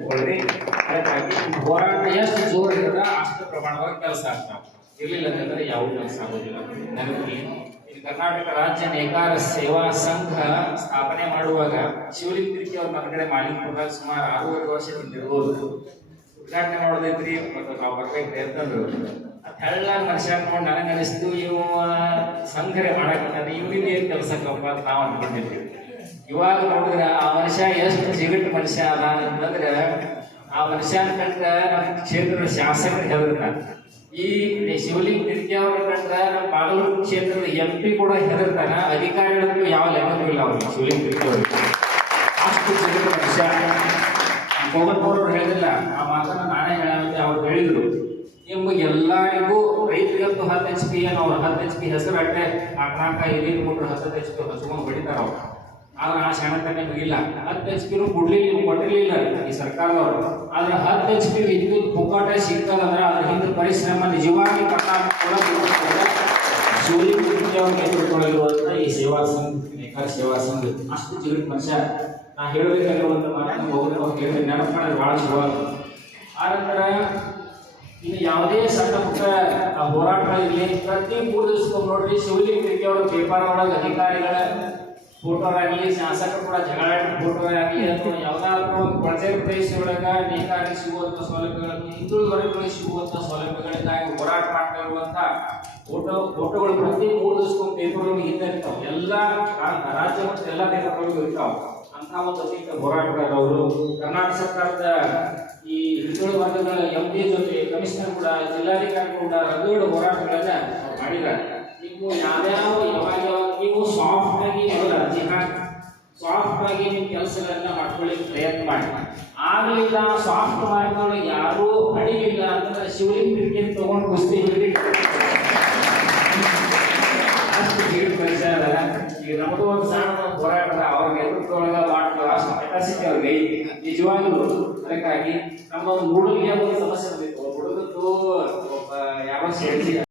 ಇಟ್ಕೊಳ್ರಿ ಅದಕ್ಕಾಗಿ ಹೋರಾಟ ಎಷ್ಟು ಜೋರು ಇರ್ತದ ಅಷ್ಟು ಪ್ರಮಾಣವಾಗಿ ಕೆಲಸ ಆಗ್ತಾವೆ ಇರಲಿಲ್ಲ ಅಂತಂದ್ರೆ ಯಾವ ಕೆಲಸ ಆಗೋದಿಲ್ಲ. ನೆನಪಿ ಇದು ಕರ್ನಾಟಕ ರಾಜ್ಯ ನೇಕಾರ ಸೇವಾ ಸಂಘ ಸ್ಥಾಪನೆ ಮಾಡುವಾಗ ಶಿವಲಿಂಗ ತಿರುಗಿ ಅವ್ರ ನನ್ನ ಕಡೆ ಸುಮಾರು ಆರೂವರೆ ವರ್ಷದಿಂದ ಇರ್ಬೋದು. ಉದ್ಘಾಟನೆ ಮಾಡೋದೈತ್ರಿ ಮತ್ತು ನಾವು ಬರ್ಬೇಕು ಅಂತಂದ್ರು ತೆಳ್ಳಗ ಮನುಷ್ಯ ನೋಡಿ ನನಗೆ ಅನಿಸ್ತು ಇವ ಸಂಘರೆ ಮಾಡಕ್ಕೆ ಇವ್ರಿಗೆ ಏನು ಕೆಲಸಕ್ಕಪ್ಪ ನಾವು ಅನ್ಕೊಂಡಿದ್ವಿ. ಇವಾಗ ನೋಡಿದ್ರೆ ಆ ಮನುಷ್ಯ ಎಷ್ಟು ಜಿಗಟ್ ಮನುಷ್ಯ ಅದ ಅಂತಂದ್ರೆ ಆ ಮನುಷ್ಯ ಕಂಡ್ರೆ ನಮ್ಮ ಕ್ಷೇತ್ರದ ಶಾಸಕ ಹೆದರ್ತಾರ ಈ ಶಿವಲಿಂಗ ತಿರ್ಗಿ ಅವ್ರ ಕಂಡ್ರೆ ನಮ್ಮ ಬಾಗಲೂರು ಕ್ಷೇತ್ರದ ಎಂ ಪಿ ಕೂಡ ಹೆದರ್ತಾನ ಅಧಿಕಾರಿಗಳಂತೂ ಯಾವ ಲೆವೆಲ್ ಇಲ್ಲ ಅವ್ರಿಗೆ ಶಿವಲಿಂಗ ತಿರ್ಗಿ ಅವ್ರಿಗೆ ಅಷ್ಟು ಜಿಗಟ್ ಮನುಷ್ಯ. ಗೋವರ್ನವರು ಹೇಳಿದಿಲ್ಲ ಆ ಮಾತನ್ನ ನಾನೇ ಹೇಳಿ ಅವ್ರು ಹೇಳಿದ್ರು. ನಿಮ್ಗೆ ಎಲ್ಲರಿಗೂ ರೈತರಿಗಂತೂ ಹತ್ತು ಎಚ್ ಪಿ ಏನು ಅವ್ರು ಹತ್ತು ಎಚ್ ಪಿ ಹೆಸರು ಅಟ್ಟೆ ನಾಲ್ಕ ಹಿರಿಯರು ಕೊಟ್ಟರು ಹತ್ತು ಎಚ್ ಪಿ ಹಚ್ಕೊಂಡು ಹೊಡಿತಾರ ಅವ್ರು. ಆದ್ರೆ ಆ ಶಾಣತನ ನಿಮಗಿಲ್ಲ ಹತ್ತು ಎಚ್ ಪಿನೂ ಕೊಡ್ಲಿಲ್ಲ ಕೊಟ್ಟಿರ್ಲಿಲ್ಲ ಈ ಸರ್ಕಾರದವರು. ಆದ್ರೆ ಹತ್ತು ಎಚ್ ಪಿ ವಿದ್ಯುತ್ ಪುಕ್ಕಾಟ ಸಿಗ್ತದಂದ್ರೆ ಅದ್ರ ಹಿಂದೆ ಪರಿಶ್ರಮ ನಿಜವಾಗಿ ನೇತೃತ್ವದಲ್ಲಿರುವಂತ ಈ ಸೇವಾ ಸಂಘ, ನೇಕಾರ ಸೇವಾ ಸಂಘ, ಅಷ್ಟು ಜೀವನ ಮನುಷ್ಯ. ನಾ ಹೇಳಬೇಕಾಗಿರುವಂತ ಮಾತನ್ನು ಹೋಗಿ ಹೇಳಿದ್ರೆ ನೆನಪು ಮಾಡೋದು ಬಹಳ ಚಲೋ ಆ ನಂತರ ಇನ್ನು ಯಾವುದೇ ಸಣ್ಣ ಪುಟ್ಟ, ಆ ಹೋರಾಟಗಳಿರಲಿ, ಪ್ರತಿ ಮೂರು ದಿವಸಕ್ಕೆ ನೋಡ್ರಿ ಶಿವಲಿಂಗ ಅವರ ಪೇಪರ್ ಒಳಗೆ ಅಧಿಕಾರಿಗಳ ಫೋಟೋ ಆಗಲಿ ಶಾಸಕರು ಕೂಡ ಜಗಳ ಫೋಟೋ ಆಗಲಿ ಅಥವಾ ಯಾವ್ದಾದ್ರು ಒಂದು ಪ್ರಜೆ ಪ್ರದೇಶದೊಳಗ ನೇಕಾರಿಗೆ ಸಿಗುವಂತ ಸೌಲಭ್ಯಗಳನ್ನು ಹಿಂದುಳಿದ ವರ್ಗಗಳಿಗೆ ಸಿಗುವಂತ ಸೌಲಭ್ಯಗಳಿಂದಾಗಿ ಹೋರಾಟ ಮಾಡ್ತಾ ಫೋಟೋ, ಫೋಟೋಗಳು ಪ್ರತಿ ಮೂರು ದಿವಸಕ್ಕೊಂದು ಪೇಪರ್ ಹಿಂದೆ ಇರ್ತಾವೆ. ಎಲ್ಲ ರಾಜ್ಯ ಮತ್ತು ಎಲ್ಲ ಪೇಪರ್ಗಳಿಗೂ ಇರ್ತಾವ. ಅಂತ ಒಂದು ಅತೀತ ಹೋರಾಟಗಾರ ಅವರು. ಕರ್ನಾಟಕ ಸರ್ಕಾರದ ಈ ಹಿಂದುಳಿದ ವರ್ಗಗಳ ಎಂ ಪಿ ಜೊತೆ ಕಮಿಷನರ್ ಕೂಡ ಜಿಲ್ಲಾಧಿಕಾರಿ ಕೂಡ ರಗಡ ಹೋರಾಟಗಳನ್ನ ಮಾಡಿದ್ದಾರೆ. ನೀವು ಯಾವ್ಯಾವ, ಯಾವಾಗ ಯಾವಾಗ ನೀವು ಸಾಫ್ಟ್ ಆಗಿ ಸಾಫ್ಟ್ ಆಗಿ ನಿಮ್ಮ ಕೆಲಸಗಳನ್ನ ಮಾಡ್ಕೊಳ್ಳಿಕ್ಕೆ ಪ್ರಯತ್ನ ಮಾಡಿ. ಆಗಲಿಲ್ಲ ಸಾಫ್ಟ್ ಮಾಡ್ಕೊಂಡು ಯಾರೂ ಅಡಿಲಿಲ್ಲ ಅಂತಂದ್ರೆ ಶಿವಲಿಂಗ ಕ್ರಿಕೆಟ್ ತಗೊಂಡು ಕುಸ್ತಿ ಅಷ್ಟು ಪರಿಚಯ ಅದ ಈಗ ನಮ್ಮದು ಒಂದು ಸಣ್ಣ ಹೋರಾಟದ ಅವ್ರ ನೇತೃತ್ವದೊಳಗ ಅಷ್ಟು ಕೆಪಾಸಿಟಿ ಅವ್ರಿಗೆ ನಿಜವಾಗ್ಲೂ ಅದಕ್ಕಾಗಿ ನಮ್ಮ ಹುಡುಗಿಗೆ ಒಂದು ಸಮಸ್ಯೆ ಬಂದಿತ್ತು. ಹುಡುಗದ್ದು ಯಾವ ಸೇರಿಸಿ